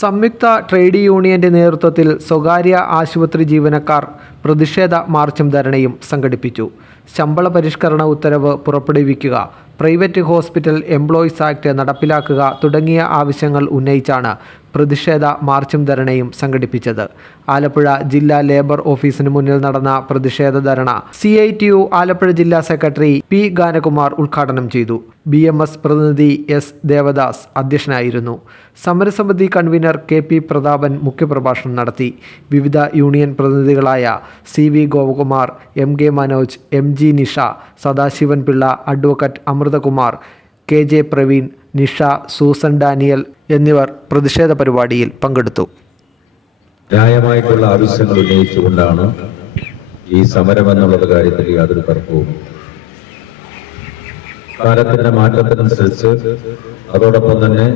സംയുക്ത ട്രേഡ് യൂണിയന്റെ നേതൃത്വത്തിൽ സ്വകാര്യ ആശുപത്രി ജീവനക്കാർ പ്രതിഷേധ മാർച്ചും ധരണയും സംഘടിപ്പിച്ചു. ശമ്പള പരിഷ്കരണ ഉത്തരവ് പുറപ്പെടുവിക്കുക പ്രൈവറ്റ് ഹോസ്പിറ്റൽ എംപ്ലോയീസ് ആക്ട് നടപ്പിലാക്കുക തുടങ്ങിയ ആവശ്യങ്ങൾ ഉന്നയിച്ചാണ് പ്രതിഷേധ മാർച്ചും ധരണയും സംഘടിപ്പിച്ചത്. ആലപ്പുഴ ജില്ലാ ലേബർ ഓഫീസിന് മുന്നിൽ നടന്ന പ്രതിഷേധ ധരണ C I T U Alappuzha ജില്ലാ സെക്രട്ടറി പി ഗാനകുമാർ ഉദ്ഘാടനം ചെയ്തു. ബി എം എസ് പ്രതിനിധി എസ് ദേവദാസ് അധ്യക്ഷനായിരുന്നു. സമരസമിതി കൺവീനർ കെ പി പ്രതാപൻ മുഖ്യപ്രഭാഷണം നടത്തി. വിവിധ union പ്രതിനിധികളായ C V Gopakumar M K Manoj M G Nisha Sadasivan Pillai advocate Amrithakumar K J Praveen Nisha Susan Daniel എന്നിവർ പ്രതിഷേധ പരിപാടിയിൽ പങ്കെടുത്തു. ന്യായമായിട്ടുള്ള ആവശ്യങ്ങൾ ഉന്നയിച്ചുകൊണ്ടാണ് ഈ സമരം എന്നുള്ളത് കാര്യത്തിൽ യാതൊരു തർക്കവും കാലത്തിന്റെ മാറ്റത്തിനനുസരിച്ച് അതോടൊപ്പം തന്നെ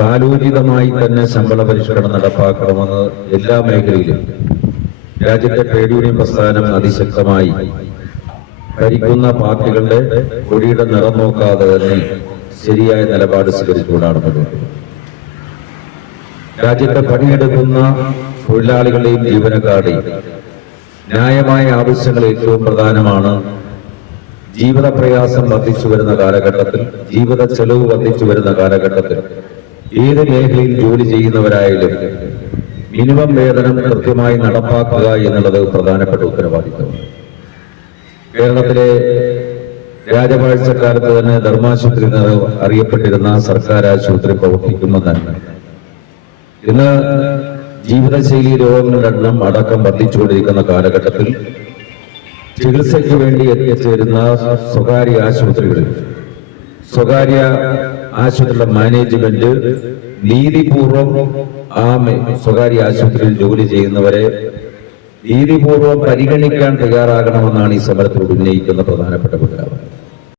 കാലോചിതമായി തന്നെ ശമ്പള പരിഷ്കരണം നടപ്പാക്കണമെന്ന് എല്ലാ മേഖലയിലും രാജ്യത്തെ ട്രേഡ് യൂണിയൻ പ്രസ്ഥാനം അതിശക്തമായി ഭരിക്കുന്ന പാർട്ടികളുടെ കൊടിയുടെ നിറം നോക്കാതെ തന്നെ ശരിയായ നിലപാട് സ്വീകരിച്ചുകൊണ്ടാണ് രാജ്യത്തെ പണിയെടുക്കുന്ന തൊഴിലാളികളെയും ജീവനക്കാരുടെയും ന്യായമായ ആവശ്യങ്ങൾ ഏറ്റവും പ്രധാനമാണ്. ജീവിത പ്രയാസം വർദ്ധിച്ചു വരുന്ന കാലഘട്ടത്തിൽ ജീവിത ചെലവ് വർദ്ധിച്ചു വരുന്ന കാലഘട്ടത്തിൽ ഏത് മേഖലയിൽ ജോലി ചെയ്യുന്നവരായാലും മിനിമം വേതനം കൃത്യമായി നടപ്പാക്കുക എന്നുള്ളത് പ്രധാനപ്പെട്ട ഉത്തരവാദിത്തമാണ്. കേരളത്തിലെ രാജവാഴ്ചക്കാലത്ത് തന്നെ ധർമാശുപത്രി എന്ന് അറിയപ്പെട്ടിരുന്ന സർക്കാർ ആശുപത്രി പ്രവർത്തിക്കുമ്പോൾ ഇന്ന് ജീവിതശൈലി രോഗങ്ങളുടെ എണ്ണം അടക്കം വർദ്ധിച്ചുകൊണ്ടിരിക്കുന്ന കാലഘട്ടത്തിൽ ചികിത്സയ്ക്ക് വേണ്ടി എത്തിച്ചേരുന്ന സ്വകാര്യ ആശുപത്രികളിൽ സ്വകാര്യ ആശുപത്രിയുടെ മാനേജ്മെന്റ് നീതിപൂർവം ആ സ്വകാര്യ ആശുപത്രിയിൽ ജോലി ചെയ്യുന്നവരെ നീതിപൂർവം പരിഗണിക്കാൻ തയ്യാറാകണമെന്നാണ് ഈ സമരത്തിൽ ഉന്നയിക്കുന്ന പ്രധാനപ്പെട്ട മുദ്രാവാക്യം